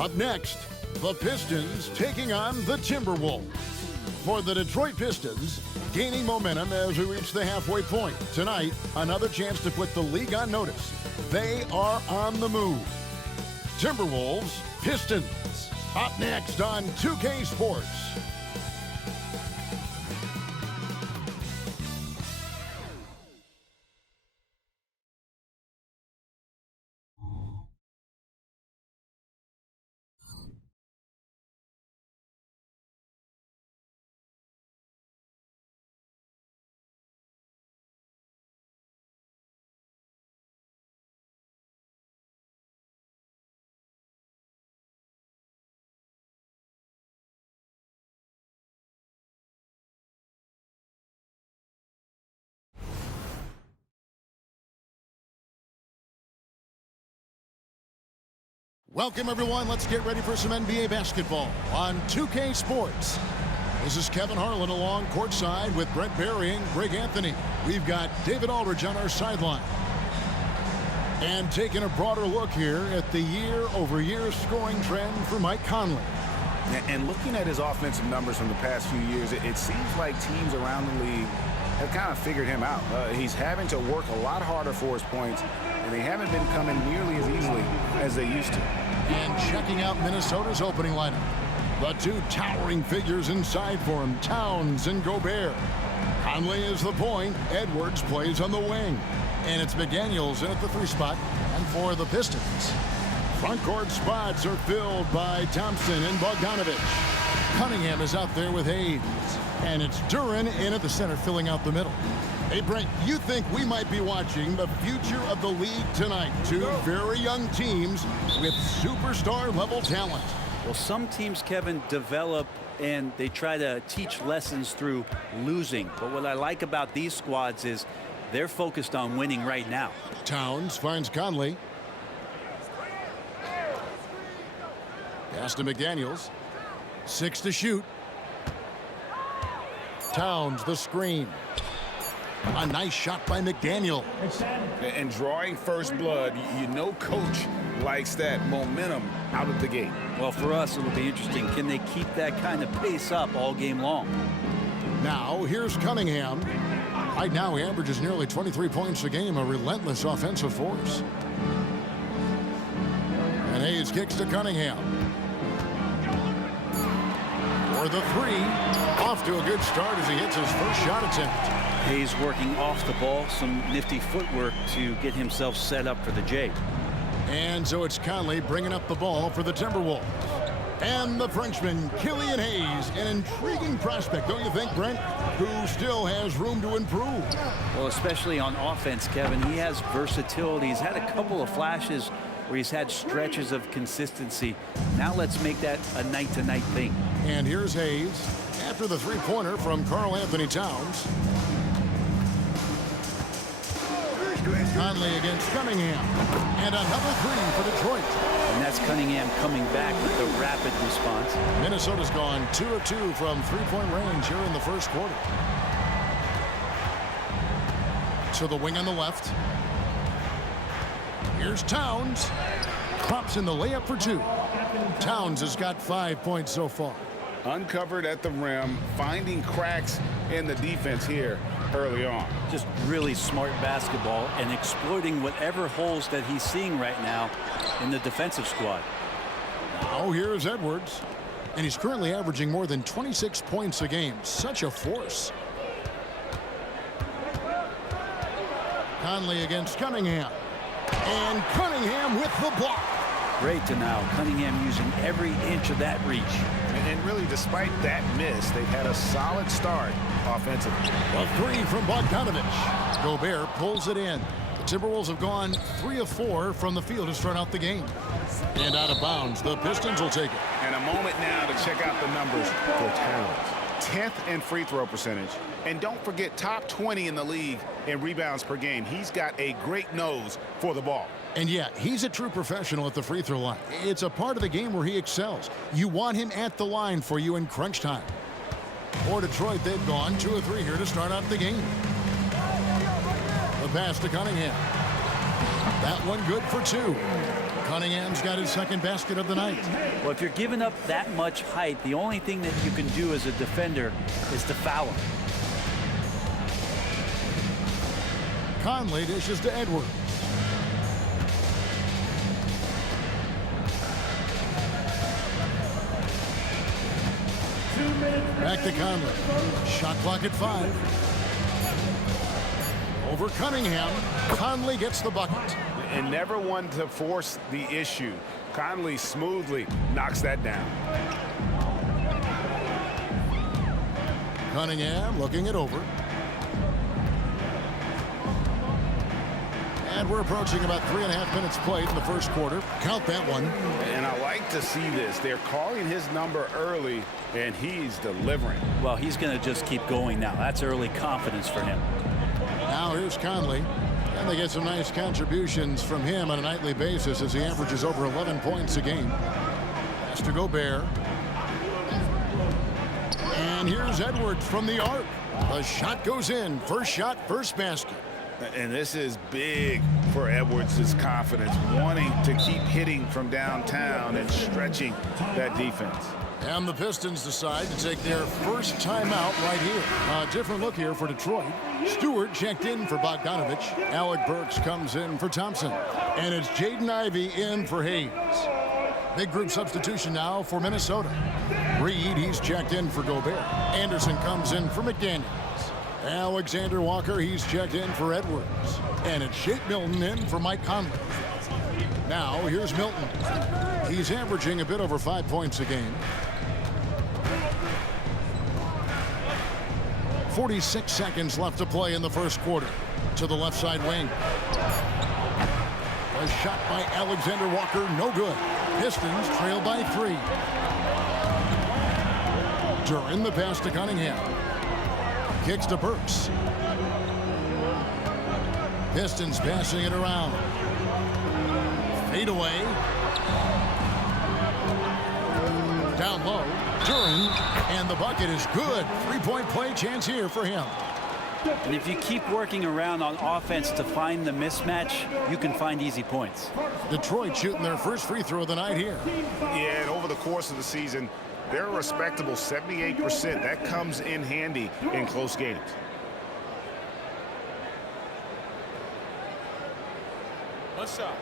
Up next, the Pistons taking on the Timberwolves. For the Detroit Pistons, gaining momentum as we reach the halfway point. Tonight, another chance to put the league on notice. They are on the move. Timberwolves, Pistons. Up next on 2K Sports. Welcome, everyone. Let's get ready for some NBA basketball on 2K Sports. This is Kevin Harlan along courtside with Brent Barry and Greg Anthony. We've got David Aldridge on our sideline. And taking a broader look here at the year-over-year scoring trend for Mike Conley. And looking at his offensive numbers from the past few years, it seems like teams around the league have kind of figured him out. He's having to work a lot harder for his points, and they haven't been coming nearly as easily as they used to. And checking out Minnesota's opening lineup. The two towering figures inside for him, Towns and Gobert. Conley is the point. Edwards plays on the wing. And it's McDaniels in at the 3 spot. And for the Pistons, front court spots are filled by Thompson and Bogdanovich. Cunningham is out there with Hayes. And it's Duran in at the center, filling out the middle. Hey, Brent, you think we might be watching the future of the league tonight? Two very young teams with superstar-level talent. Well, some teams, Kevin, develop and they try to teach lessons through losing. But what I like about these squads is they're focused on winning right now. Towns finds Conley. Pass to McDaniels. 6 to shoot. Towns, the screen. A nice shot by McDaniel. And drawing first blood, you know coach likes that momentum out of the gate. Well, for us, it'll be interesting. Can they keep that kind of pace up all game long? Now, here's Cunningham. Right now, he averages nearly 23 points a game, a relentless offensive force. And Hayes kicks to Cunningham. For the 3. Off to a good start as he hits his first shot attempt. Hayes working off the ball, some nifty footwork to get himself set up for the J. And so it's Conley bringing up the ball for the Timberwolves. And the Frenchman, Killian Hayes, an intriguing prospect, don't you think, Brent? Who still has room to improve. Well, especially on offense, Kevin, he has versatility. He's had a couple of flashes where he's had stretches of consistency. Now let's make that a night-to-night thing. And here's Hayes after the 3-pointer from Karl Anthony Towns. Conley against Cunningham. And another 3 for Detroit. And that's Cunningham coming back with the rapid response. Minnesota's gone 2 of 2 from 3-point range here in the first quarter. To the wing on the left. Here's Towns. Drops in the layup for 2. Towns has got 5 points so far. Uncovered at the rim, finding cracks in the defense here early on. Just really smart basketball and exploiting whatever holes that he's seeing right now in the defensive squad. Now here's Edwards. And he's currently averaging more than 26 points a game. Such a force. Conley against Cunningham. And Cunningham with the block. Great to now. Cunningham using every inch of that reach. And really, despite that miss, they've had a solid start offensively. A 3 from Bogdanovich. Gobert pulls it in. The Timberwolves have gone 3 of 4 from the field to start out the game. And out of bounds, the Pistons will take it. And a moment now to check out the numbers for Towns. 10th in free throw percentage. And don't forget, top 20 in the league in rebounds per game. He's got a great nose for the ball. And yeah, he's a true professional at the free throw line. It's a part of the game where he excels. You want him at the line for you in crunch time. For Detroit, they've gone 2 of 3 here to start out the game. The pass to Cunningham. That one good for 2. Cunningham's got his second basket of the night. Well, if you're giving up that much height, the only thing that you can do as a defender is to foul him. Conley dishes to Edwards. Back to Conley. Shot clock at 5. Over Cunningham. Conley gets the bucket. And never one to force the issue. Conley smoothly knocks that down. Cunningham looking it over. And we're approaching about 3.5 minutes played in the first quarter. Count that one. And I like to see this. They're calling his number early, and he's delivering. Well, he's going to just keep going now. That's early confidence for him. Now here's Conley. And they get some nice contributions from him on a nightly basis as he averages over 11 points a game. Pass to Gobert. And here's Edwards from the arc. The shot goes in. First shot, first basket. And this is big for Edwards' confidence, wanting to keep hitting from downtown and stretching that defense. And the Pistons decide to take their first timeout right here. A different look here for Detroit. Stewart checked in for Bogdanovich. Alec Burks comes in for Thompson. And it's Jaden Ivey in for Hayes. Big group substitution now for Minnesota. Reed, he's checked in for Gobert. Anderson comes in for McDaniels. Alexander Walker, he's checked in for Edwards. And it's Shake Milton in for Mike Conley. Now, here's Milton. He's averaging a bit over 5 points a game. 46 seconds left to play in the first quarter. To the left side wing. A shot by Alexander Walker, no good. Pistons trail by 3. Duran the pass to Cunningham. Kicks to Burks. Pistons passing it around. Fade away. Down low. Duran. And the bucket is good. 3-point play chance here for him. And if you keep working around on offense to find the mismatch, you can find easy points. Detroit shooting their first free throw of the night here. Yeah, and over the course of the season, they're a respectable 78%. That comes in handy in close games. What's up?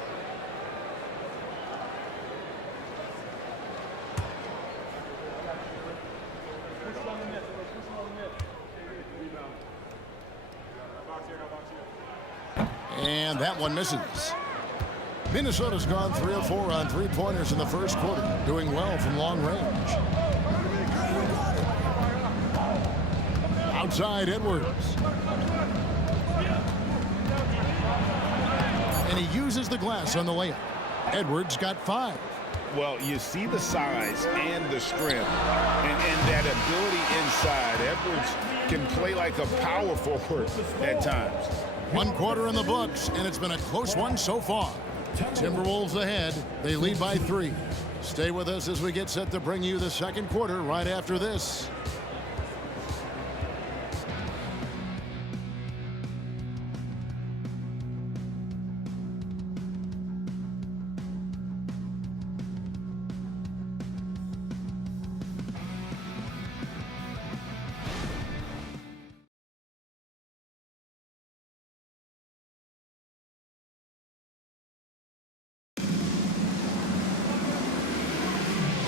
And that one misses. Minnesota's gone 3 of 4 on three-pointers in the first quarter, doing well from long range. Outside Edwards. And he uses the glass on the layup. Edwards got 5. Well, you see the size and the strength and that ability inside. Edwards can play like a power forward at times. 1 quarter in the books, and it's been a close one so far. Timberwolves ahead. They lead by 3. Stay with us as we get set to bring you the second quarter right after this.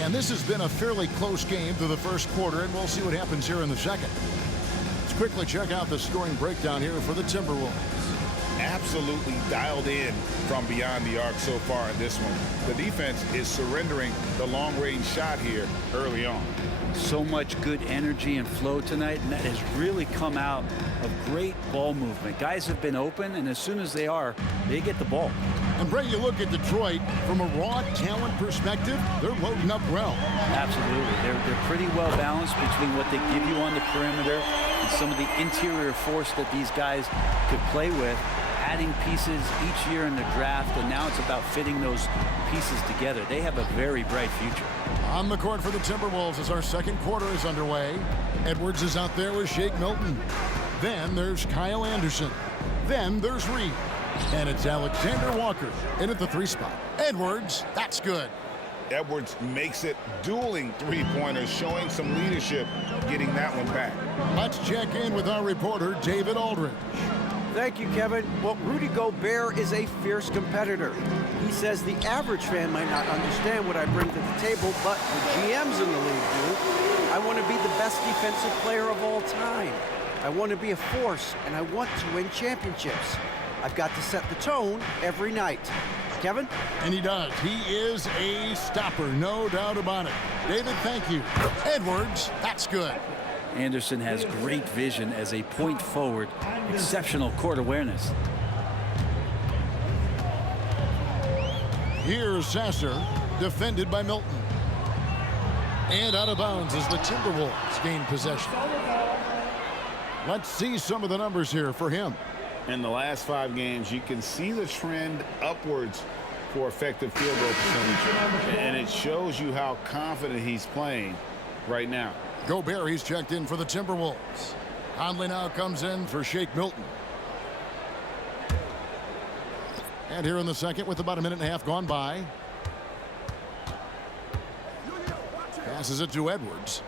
And this has been a fairly close game through the first quarter, and we'll see what happens here in the second. Let's quickly check out the scoring breakdown here for the Timberwolves. Absolutely dialed in from beyond the arc so far in this one. The defense is surrendering the long-range shot here early on. So much good energy and flow tonight, and that has really come out of great ball movement. Guys have been open, and as soon as they are, they get the ball. And Brett, you look at Detroit from a raw talent perspective, they're loading up well. Absolutely. They're pretty well balanced between what they give you on the perimeter and some of the interior force that these guys could play with, adding pieces each year in the draft, and now it's about fitting those pieces together. They have a very bright future. On the court for the Timberwolves as our second quarter is underway. Edwards is out there with Shake Milton. Then there's Kyle Anderson. Then there's Reed. And it's Alexander Walker in at the 3 spot. Edwards, that's good. Edwards makes it dueling three-pointers, showing some leadership, getting that one back. Let's check in with our reporter, David Aldridge. Thank you, Kevin. Well, Rudy Gobert is a fierce competitor. He says the average fan might not understand what I bring to the table, but the GMs in the league do. I want to be the best defensive player of all time. I want to be a force, and I want to win championships. I've got to set the tone every night. Kevin? And he does. He is a stopper, no doubt about it. David, thank you. Edwards, that's good. Anderson has great vision as a point forward, exceptional court awareness. Here's Sasser, defended by Milton. And out of bounds as the Timberwolves gain possession. Let's see some of the numbers here for him. In the last 5 games, you can see the trend upwards for effective field goal percentage. And it shows you how confident he's playing right now. Gobert, he's checked in for the Timberwolves. Conley now comes in for Shake Milton. And here in the second with about a minute and a half gone by. Passes it to Edwards.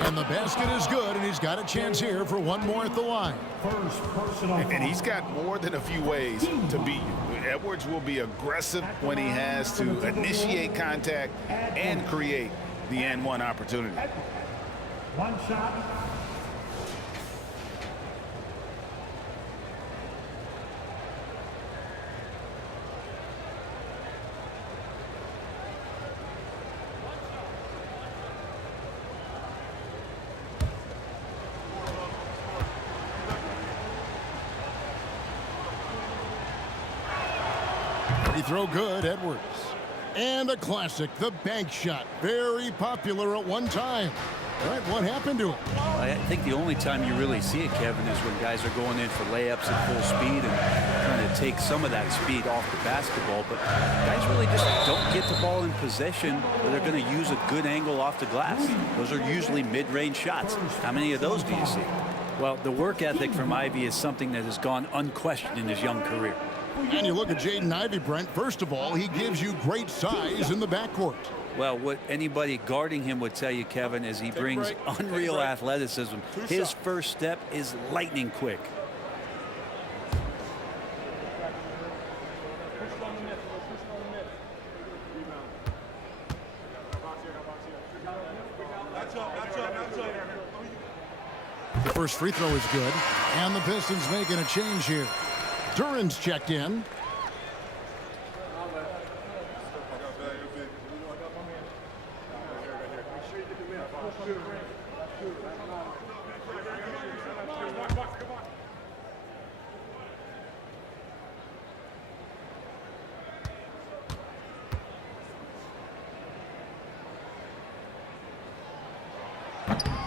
And the basket is good, and he's got a chance here for one more at the line. And he's got more than a few ways to beat you. Edwards will be aggressive when he has to initiate contact and create the and-one opportunity. One shot. He throw good, Edwards. And a classic, the bank shot. Very popular at one time. All right, what happened to him? I think the only time you really see it, Kevin, is when guys are going in for layups at full speed and trying to take some of that speed off the basketball. But guys really just don't get the ball in possession where they're going to use a good angle off the glass. Those are usually mid-range shots. How many of those do you see? Well, the work ethic from Ivy is something that has gone unquestioned in his young career. And you look at Jaden Ivey, Brent. First of all, he gives you great size in the backcourt. Well, what anybody guarding him would tell you, Kevin, is he brings unreal athleticism. His first step is lightning quick. The first free throw is good. And the Pistons making a change here. Duran's checked in.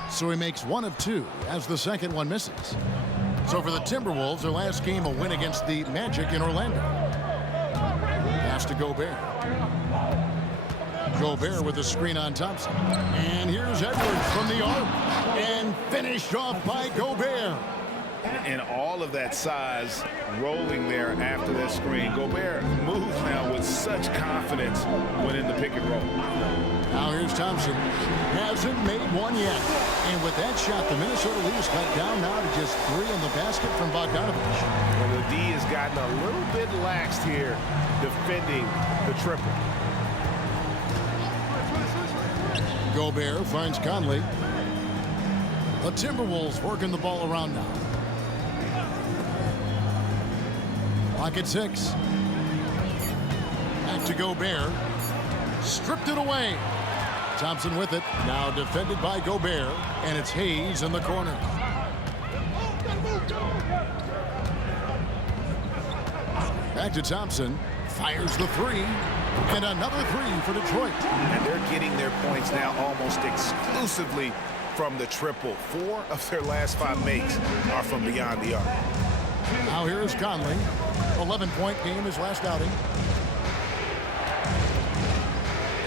So he makes 1 of 2 as the second one misses. So for the Timberwolves, their last game a win against the Magic in Orlando. Pass to Gobert. Gobert with the screen on Thompson. And here's Edwards from the arc. And finished off by Gobert. And all of that size rolling there after that screen. Gobert moves now with such confidence when in the pick and roll. Now here's Thompson. Hasn't made one yet. And with that shot, the Minnesota Leafs cut down now to just 3 in the basket from Bogdanovich. Well, the D has gotten a little bit laxed here defending the triple. Gobert finds Conley. The Timberwolves working the ball around now. Clock at 6. Back to Gobert. Stripped it away. Thompson with it. Now defended by Gobert. And it's Hayes in the corner. Back to Thompson. Fires the 3. And another 3 for Detroit. And they're getting their points now almost exclusively from the triple. 4 of their last 5 makes are from beyond the arc. Now here's Conley. 11-point game his last outing.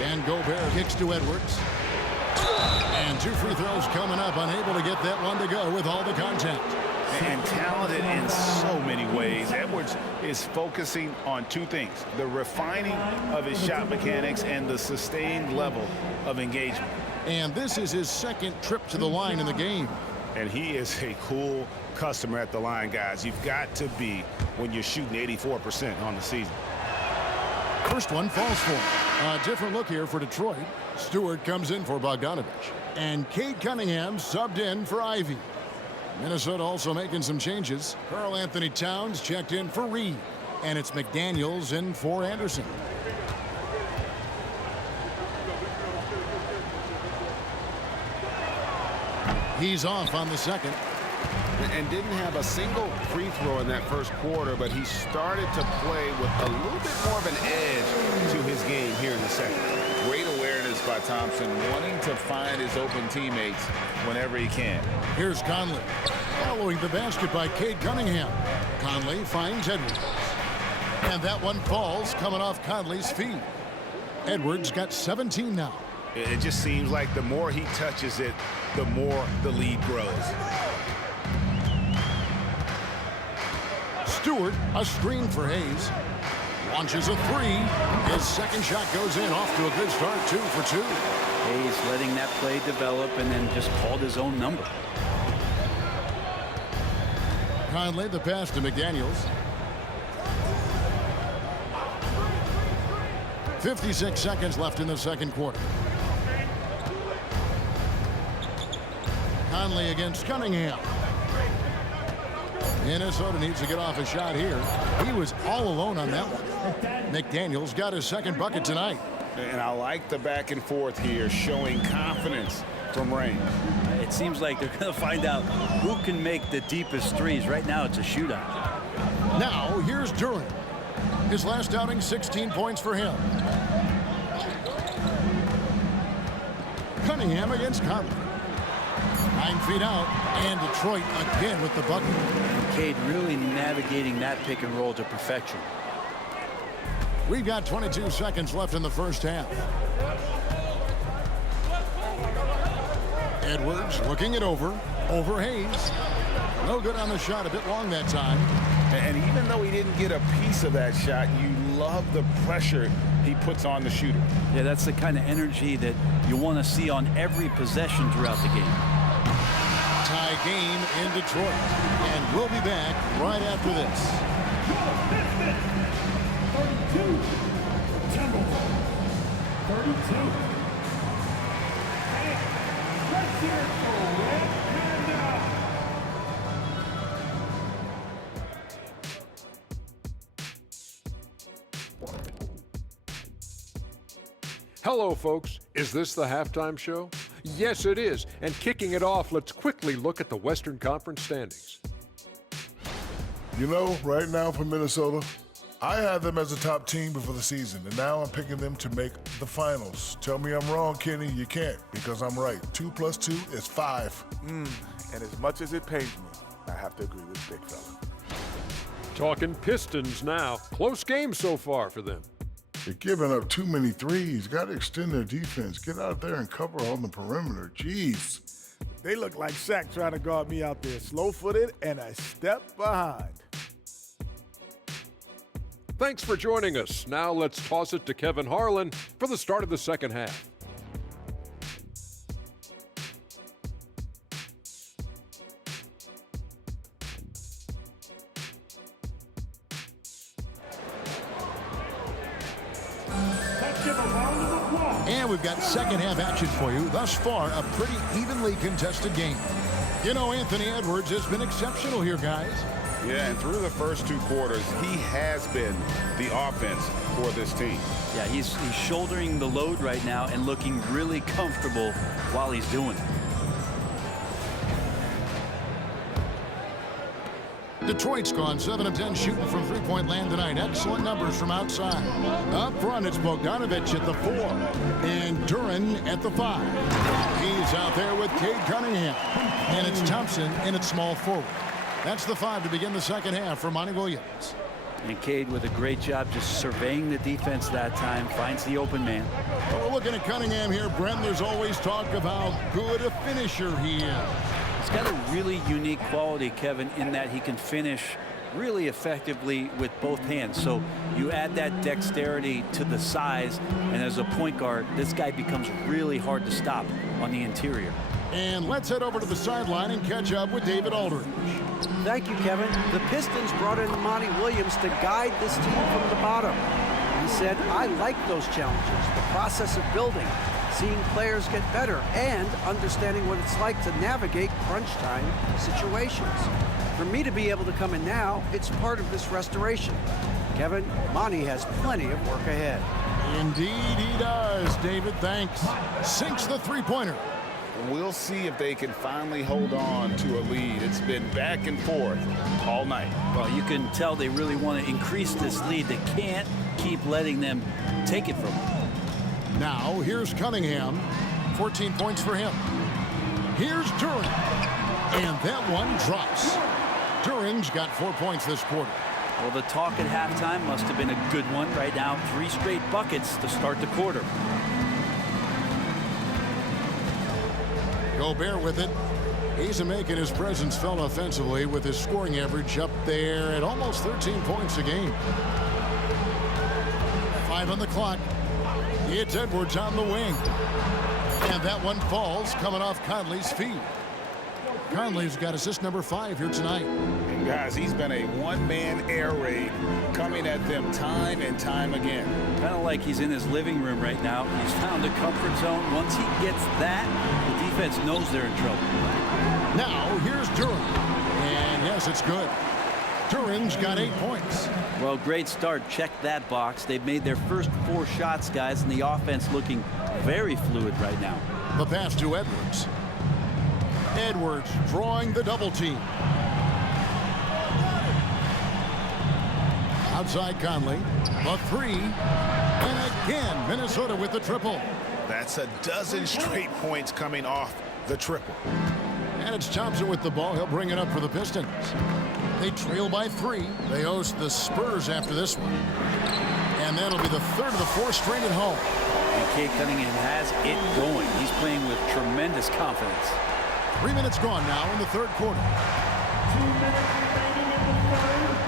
And Gobert kicks to Edwards. And 2 free throws coming up. Unable to get that one to go with all the contact. And talented in so many ways. Edwards is focusing on two things: the refining of his shot mechanics and the sustained level of engagement. And this is his second trip to the line in the game. And he is a cool customer at the line, guys. You've got to be when you're shooting 84% on the season. First one falls for him. A different look here for Detroit. Stewart comes in for Bogdanovich. And Cade Cunningham subbed in for Ivy. Minnesota also making some changes. Karl Anthony Towns checked in for Reed. And it's McDaniels in for Anderson. He's off on the second. And didn't have a single free throw in that first quarter, but he started to play with a little bit more of an edge to his game here in the second. Great awareness by Thompson, wanting to find his open teammates whenever he can. Here's Conley. Following the basket by Cade Cunningham. Conley finds Edwards. And that one falls, coming off Conley's feet. Edwards got 17 now. It just seems like the more he touches it, the more the lead grows. Stewart, a screen for Hayes. Launches a three. His second shot goes in, off to a good start, 2 for 2. Hayes letting that play develop and then just called his own number. Conley, the pass to McDaniels. 56 seconds left in the second quarter. Conley against Cunningham. Minnesota needs to get off a shot here. He was all alone on that one. McDaniels got his second bucket tonight. And I like the back and forth here, showing confidence from range. It seems like they're going to find out who can make the deepest threes. Right now, it's a shootout. Now, here's Duran. His last outing, 16 points for him. Cunningham against Conley. 9 feet out, and Detroit again with the bucket. Cade really navigating that pick and roll to perfection. We've got 22 seconds left in the first half. Edwards looking it over Hayes. No good on the shot, a bit long that time. And even though he didn't get a piece of that shot, you love the pressure he puts on the shooter. Yeah, that's the kind of energy that you want to see on every possession throughout the game. Tie game in Detroit. And we'll be back right after this. Pistons, 32. Timberwolves, 32. And let's hear it for Red Panda. Hello, folks. Is this the halftime show? Yes, it is. And kicking it off, let's quickly look at the Western Conference standings. You know, right now for Minnesota, I had them as a top team before the season, and now I'm picking them to make the finals. Tell me I'm wrong, Kenny. You can't, because I'm right. 2 + 2 is 5. And as much as it pains me, I have to agree with Big Fella. Talking Pistons now. Close game so far for them. They're giving up too many threes. Got to extend their defense. Get out there and cover on the perimeter. Jeez. They look like Shaq trying to guard me out there, slow-footed and a step behind. Thanks for joining us. Now let's toss it to Kevin Harlan for the start of the second half. And we've got second half action for you. Thus far, a pretty evenly contested game. You know, Anthony Edwards has been exceptional here, guys. Yeah, and through the first 2 quarters, he has been the offense for this team. Yeah, he's shouldering the load right now and looking really comfortable while he's doing it. Detroit's gone 7 of 10 shooting from three-point land tonight. Excellent numbers from outside. Up front, it's Bogdanovich at the 4 and Duran at the 5. He's out there with Cade Cunningham. And it's Thompson in at small forward. That's the 5 to begin the second half for Monty Williams. And Cade with a great job just surveying the defense that time, finds the open man. Well, we're looking at Cunningham here, Brent. There's always talk of how good a finisher he is. He's got a really unique quality, Kevin, in that he can finish really effectively with both hands. So you add that dexterity to the size, and as a point guard, this guy becomes really hard to stop on the interior. And let's head over to the sideline and catch up with David Aldridge. Thank you, Kevin. The Pistons brought in Monty Williams to guide this team from the bottom. He said, I like those challenges, the process of building, seeing players get better, and understanding what it's like to navigate crunch time situations. For me to be able to come in now, it's part of this restoration. Kevin, Monty has plenty of work ahead. Indeed he does, David. Thanks. Sinks the three-pointer. We'll see if they can finally hold on to a lead. It's been back and forth all night. Well, you can tell they really want to increase this lead. They can't keep letting them take it from them. Now, here's Cunningham. 14 points for him. Here's Duren. And that one drops. Duren's got 4 points this quarter. Well, the talk at halftime must have been a good one. Right now, 3 straight buckets to start the quarter. Gobert with it. He's making his presence felt offensively with his scoring average up there at almost 13 points a game. 5 on the clock. It's Edwards on the wing. And that one falls coming off Conley's feet. Conley's got assist number 5 here tonight. And guys, he's been a one-man air raid coming at them time and time again. Kind of like he's in his living room right now. He's found a comfort zone. Once he gets that, the defense knows they're in trouble. Now, here's Duren. And yes, it's good. Duren's got 8 points. Well, great start. Check that box. They've made their first 4 shots, guys, and the offense looking very fluid right now. The pass to Edwards. Edwards drawing the double team. Outside Conley. A 3. And again, Minnesota with the triple. That's a dozen straight points coming off the triple. And it's Thompson with the ball. He'll bring it up for the Pistons. They trail by 3. They host the Spurs after this one. And that'll be the 3rd of the 4 straight at home. And Cade Cunningham has it going. He's playing with tremendous confidence. 3 minutes gone now in the 3rd quarter. 2 minutes remaining in the third.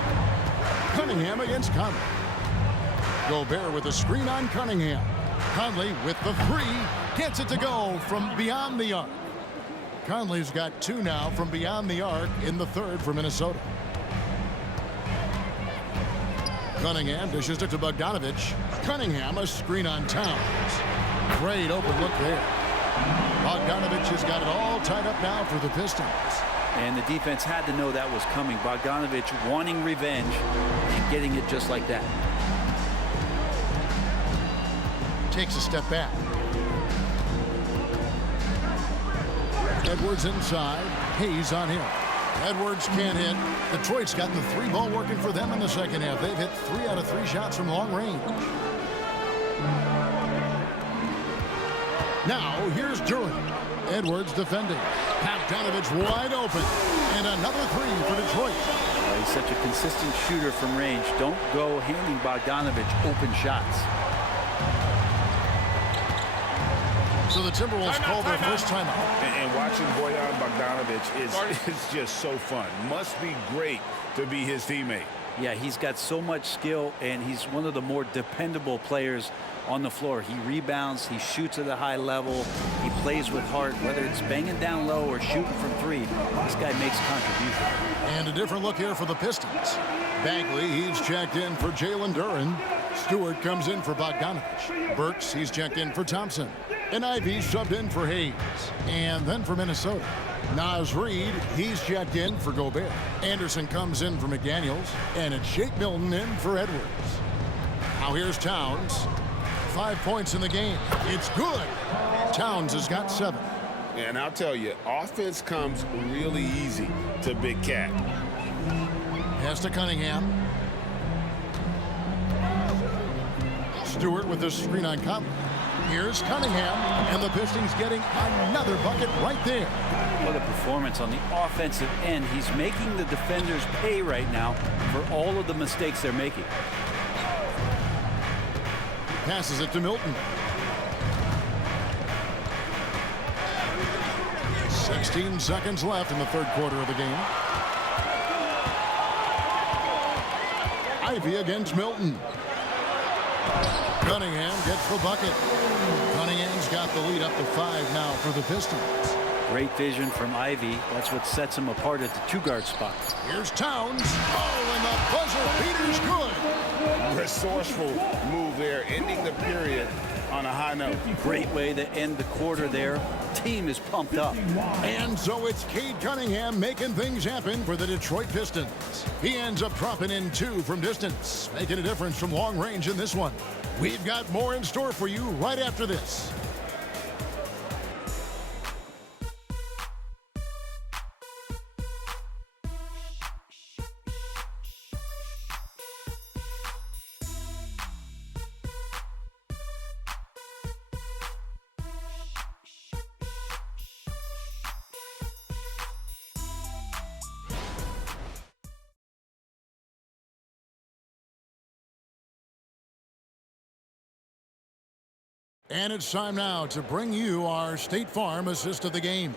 Cunningham against Conley. Gobert with a screen on Cunningham. Conley with the 3. Gets it to go from beyond the arc. Conley's got 2 now from beyond the arc in the 3rd for Minnesota. Cunningham dishes it to Bogdanovich. Cunningham a screen on Towns. Great open look there. Bogdanovich has got it all tied up now for the Pistons. And the defense had to know that was coming. Bogdanovich wanting revenge and getting it just like that. Takes a step back. Edwards inside. Hayes on him. Edwards can't hit. Detroit's gotten the 3-ball working for them in the second half. They've hit 3 out of 3 shots from long range. Now, here's Duren. Edwards defending. Bogdanovich wide open. And another 3 for Detroit. He's such a consistent shooter from range. Don't go handing Bogdanovich open shots. So the Timberwolves call their first timeout. And watching Bojan Bogdanovich is just so fun. Must be great to be his teammate. Yeah, he's got so much skill, and he's one of the more dependable players on the floor. He rebounds, he shoots at a high level, he plays with heart, whether it's banging down low or shooting from 3. This guy makes contribution. And a different look here for the Pistons. Bagley, he's checked in for Jalen Duren. Stewart comes in for Bogdanovich. Burks, he's checked in for Thompson. And Ivey subbed in for Hayes. And then for Minnesota, Naz Reid, he's checked in for Gobert. Anderson comes in for McDaniels. And it's Shake Milton in for Edwards. Now here's Towns. 5 points in the game. It's good. Towns has got 7. And I'll tell you, offense comes really easy to Big Cat. Pass to Cunningham. Stewart with the screen on Conley. Here's Cunningham, and the Pistons getting another bucket right there. What a performance on the offensive end. He's making the defenders pay right now for all of the mistakes they're making. Passes it to Milton. 16 seconds left in the third quarter of the game. Ivy against Milton. Cunningham gets the bucket. Cunningham's got the lead up to 5 now for the Pistons. Great vision from Ivy. That's what sets him apart at the 2-guard spot. Here's Towns. Oh, and the buzzer beater's good. Resourceful move there, ending the period on a high note. Great way to end the quarter there. Team is pumped up. And so it's Cade Cunningham making things happen for the Detroit Pistons. He ends up dropping in 2 from distance, making a difference from long range in this one. We've got more in store for you right after this. And it's time now to bring you our State Farm assist of the game.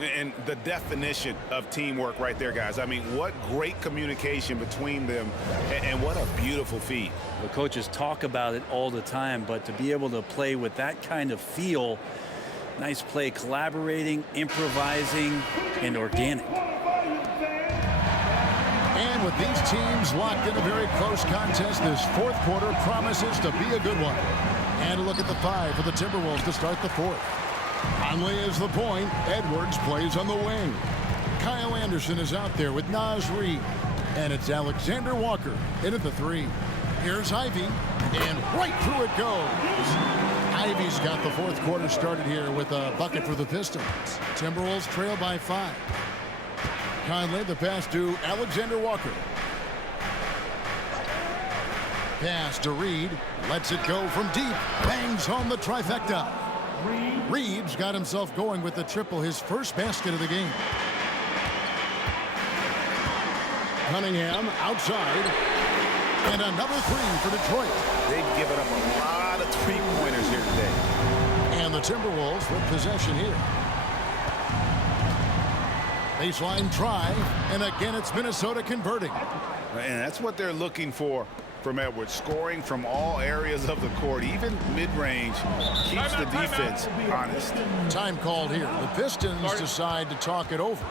And the definition of teamwork right there, guys. I mean, what great communication between them, and what a beautiful feed. The coaches talk about it all the time, but to be able to play with that kind of feel, nice play, collaborating, improvising, and organic. And with these teams locked in a very close contest, this fourth quarter promises to be a good one. And a look at the 5 for the Timberwolves to start the fourth. Conley is the point. Edwards plays on the wing. Kyle Anderson is out there with Naz Reid. And it's Alexander Walker in at the 3. Here's Ivy. And right through it goes. Ivy's got the fourth quarter started here with a bucket for the Pistons. Timberwolves trail by 5. Conley, the pass to Alexander Walker. Pass to Reid. Lets it go from deep. Bangs home the trifecta. Reid's got himself going with the triple, his first basket of the game. Cunningham outside. And another 3 for Detroit. They've given up a lot of three-pointers here today. And the Timberwolves with possession here. Baseline try. And again, it's Minnesota converting. And that's what they're looking for from Edwards, scoring from all areas of the court, even mid-range, keeps the defense honest. Time called here. The Pistons decide to talk it over.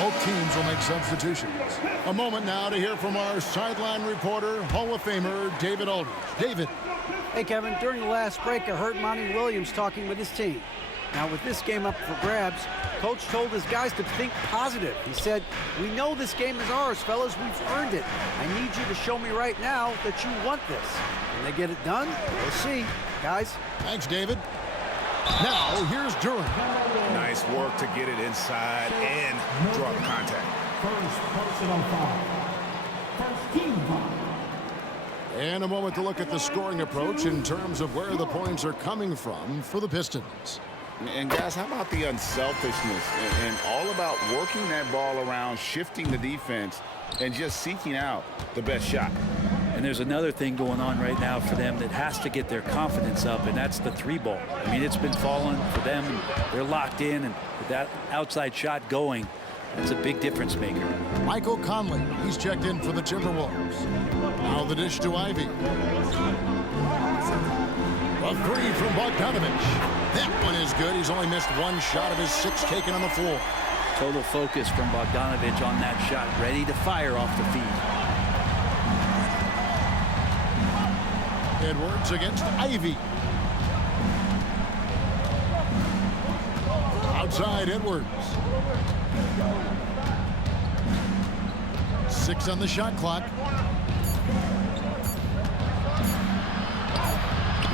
Both teams will make substitutions. A moment now to hear from our sideline reporter, Hall of Famer David Aldridge. David. Hey, Kevin, during the last break, I heard Monty Williams talking with his team. Now, with this game up for grabs, Coach told his guys to think positive. He said, "We know this game is ours, fellas. We've earned it. I need you to show me right now that you want this." Can they get it done? We'll see. Guys. Thanks, David. Now, here's Durham. Nice work to get it inside and draw the contact. First personal foul. First team foul. And a moment to look at the scoring approach in terms of where the points are coming from for the Pistons. And guys, how about the unselfishness and all about working that ball around, shifting the defense, and just seeking out the best shot. And there's another thing going on right now for them that has to get their confidence up, and that's the 3-ball. I mean, it's been falling for them, and they're locked in, and with that outside shot going, that's a big difference maker. Michael Conley, he's checked in for the Timberwolves. Now the dish to Ivy. A 3 from Bogdanovich. That one is good. He's only missed 1 shot of his 6 taken on the floor. Total focus from Bogdanovich on that shot, ready to fire off the feed. Edwards against Ivy. Outside Edwards. 6 on the shot clock.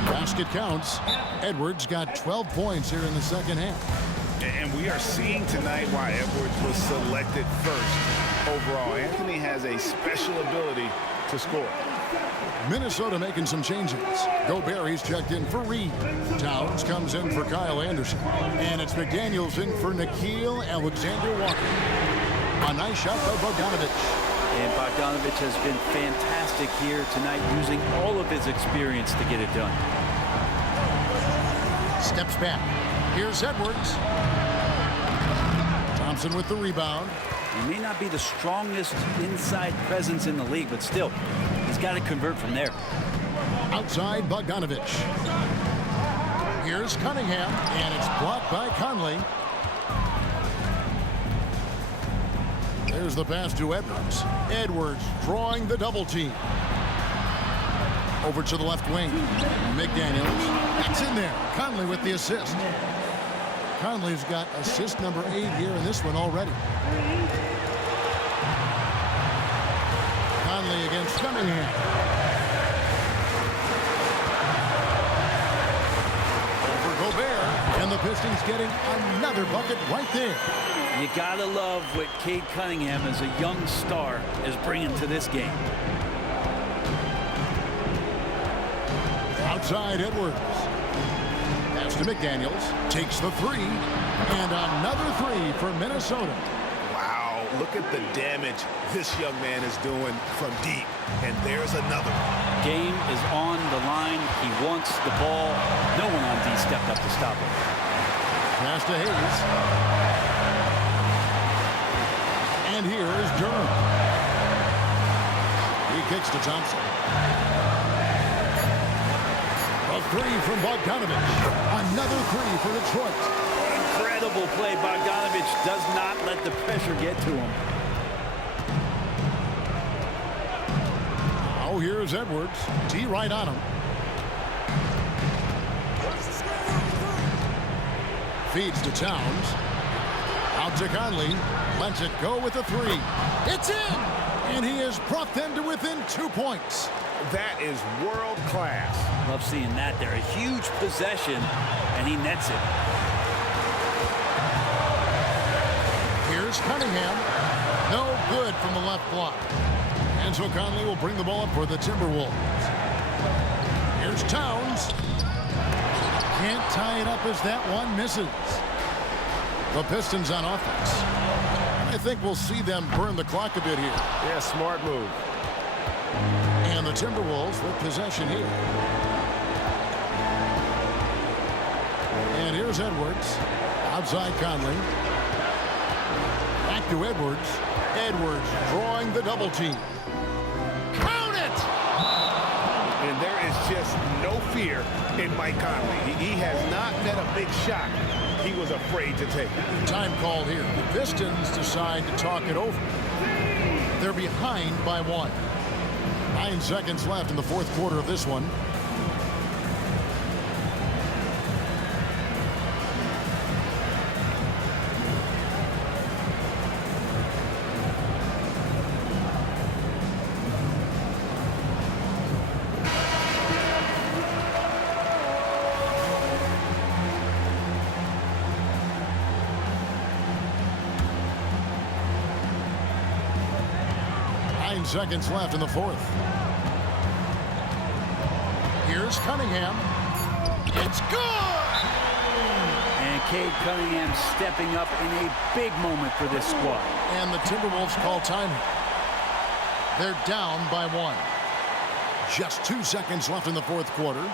Basket counts. Edwards got 12 points here in the second half. And we are seeing tonight why Edwards was selected first overall. Anthony has a special ability to score. Minnesota making some changes. Gobert, he's checked in for Reid. Towns comes in for Kyle Anderson. And it's McDaniels in for Nickeil Alexander-Walker. A nice shot by Bogdanovich. And Bogdanovich has been fantastic here tonight, using all of his experience to get it done. Steps back. Here's Edwards. Thompson with the rebound. He may not be the strongest inside presence in the league, but still, he's got to convert from there. Outside Bogdanovich. Here's Cunningham, and it's blocked by Conley. There's the pass to Edwards. Edwards drawing the double team. Over to the left wing. McDaniels. It's in there. Conley with the assist. Conley's got assist number 8 here in this one already. Conley against Cunningham. Over Gobert, and the Pistons getting another bucket right there. You gotta love what Cade Cunningham, as a young star, is bringing to this game. Outside Edwards. Pass to McDaniels. Takes the 3. And another 3 for Minnesota. Wow, look at the damage this young man is doing from deep. And there's another. Game is on the line. He wants the ball. No one on D stepped up to stop him. Pass to Hayes. And here is Durham. He kicks to Thompson. A 3 from Bogdanovich. Another 3 for Detroit. Incredible play. Bogdanovich does not let the pressure get to him. Now here's Edwards. D right on him. Feeds to Towns. Out to Conley. Lets it go with a 3. It's in! And he has brought them to within 2 points. That is world class. Love seeing that there. A huge possession, and he nets it. Here's Cunningham. No good from the left block. And so Conley will bring the ball up for the Timberwolves. Here's Towns. Can't tie it up as that one misses. The Pistons on offense. I think we'll see them burn the clock a bit here. Yeah, smart move. And the Timberwolves with possession here. And here's Edwards. Outside Conley. Back to Edwards. Edwards drawing the double team. Count it! And there is just no fear in Mike Conley. He has not met a big shot he was afraid to take. Time called here. The Pistons decide to talk it over. They're behind by 1. 9 seconds left in the fourth quarter of this one. Seconds left in the fourth. Here's Cunningham. It's good! And Cade Cunningham stepping up in a big moment for this squad. And the Timberwolves call timeout. They're down by 1. Just 2 seconds left in the fourth quarter.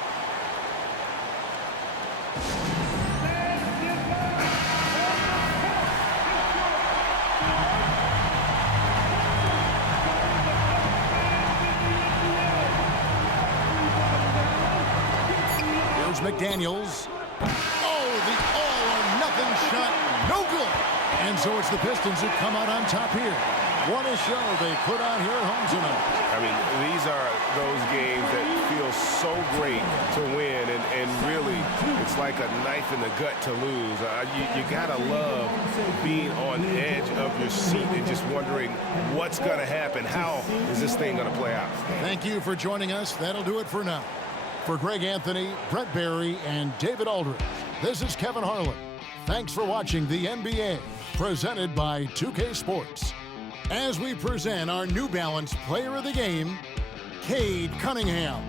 McDaniels. Oh, the all-or-nothing shot. No good. And so it's the Pistons who come out on top here. What a show they put on here at home tonight. I mean, these are those games that feel so great to win, and really, it's like a knife in the gut to lose. You gotta love being on edge of your seat and just wondering what's gonna happen. How is this thing gonna play out? Thank you for joining us. That'll do it for now. For Greg Anthony, Brett Barry, and David Aldridge, this is Kevin Harlan. Thanks for watching the NBA, presented by 2K Sports. As we present our New Balance Player of the Game, Cade Cunningham.